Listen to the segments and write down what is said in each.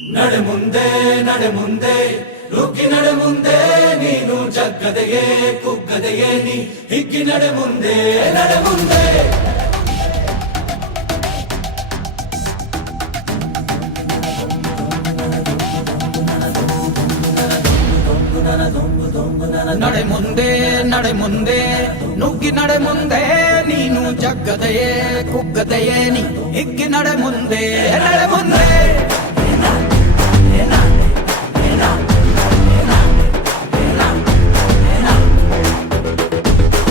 ನಡೆ ಮುಂದೆ ನಡೆ ಮುಂದೆ ನುಗ್ಗಿ ನಡೆ ಮುಂದೆ ನೀನು ಜಗ್ಗದೆಯೇ ಕುಗ್ಗದೆಯೇ ನೀ ಹಿಗ್ಗಿ ನಡೆ ಮುಂದೆ ನಡೆ ಮುಂದೆ ನಡೆ ಮುಂದೆ ನಡೆ ಮುಂದೆ ನುಗ್ಗಿ ನಡೆ ಮುಂದೆ ನೀನು ಜಗ್ಗದೆಯೇ ಕುಗ್ಗದೆಯೇ ನೀ ಹಿಗ್ಗಿ ನಡೆ ಮುಂದೆ ನಡೆ ಮುಂದೆ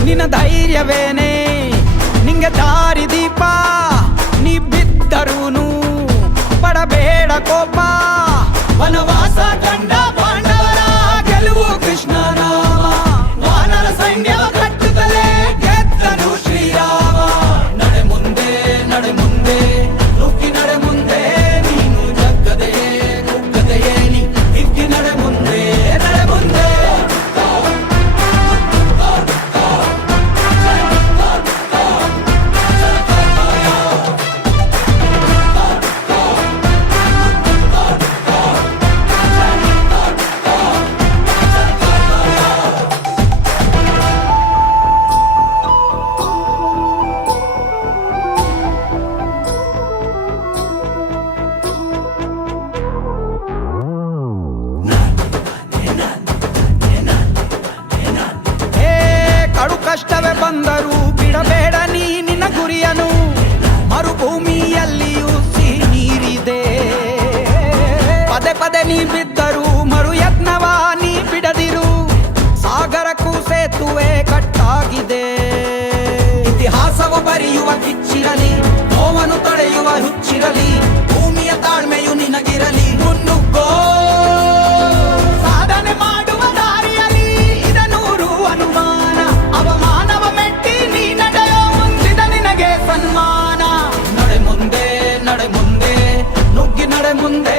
ನಿನ್ನ ಧೈರ್ಯವೇನೆ ನಿಂಗೆ ದಾರಿ ದೀಪ ನೀ ಬಿದ್ದರೂನು ಪಡಬೇಡ ಕೋಪ ವನವಾಸ ಕಂಡ ಪಾಂಡವರ ಗೆಲುವು ಕೃಷ್ಣ ನಾಮ ವಾನರ ಸೈನ್ಯವ ಕಟ್ಟುತ್ತಲೇ ಗೆದ್ದನು ಶ್ರೀರಾಮ ನಡೆ ಮುಂದೆ ನುಗ್ಗಿ ನಡೆ ಮುಂದೆ ನೀನು ಜಗ್ಗದೆಯೇ ಕುಗ್ಗದೆಯೇ ನೀ ಹಿಗ್ಗಿ ನಡೆ ಮುಂದೆ ನಡೆ ಮುಂದೆ ಕಷ್ಟವೇ ಬಂದರೂ ಬಿಡಬೇಡ ನೀ ನಿನ್ನ ಗುರಿಯನು ಮರುಭೂಮಿಯಲ್ಲಿಯೂ ಸಿಹಿ ನೀರಿದೆ ಪದೇ ಪದೇ ನೀ ಬಿದ್ದರೂ ಮರು ಯತ್ನವ ನೀ ಬಿಡದಿರು ಸಾಗರಕ್ಕೂ ಸೇತುವೆ ಕಟ್ಟಾಗಿದೆ ಇತಿಹಾಸವು ಬರೆಯುವ ಕಿಚ್ಚಿರಲಿ ನೋವನ್ನು ತಡೆಯುವ ಹುಚ್ಚಿರಲಿ ಭೂಮಿಯ ತಾಳ್ಮೆಯು ನಿನಗಿರಲಿ ಮುನ್ನುಗ್ಗೋ ಸಾಧನೆ ಮಾಡುವ ದಾರಿಯಲ್ಲಿ ಇದನೂರು ಅನುಮಾನ ಅವಮಾನವ ಮೆಟ್ಟಿ ನೀ ನಡೆಯೋ ಮುಂದಿದ ನಿನಗೆ ಸನ್ಮಾನ ನಡೆ ಮುಂದೆ ನುಗ್ಗಿ ನಡೆ ಮುಂದೆ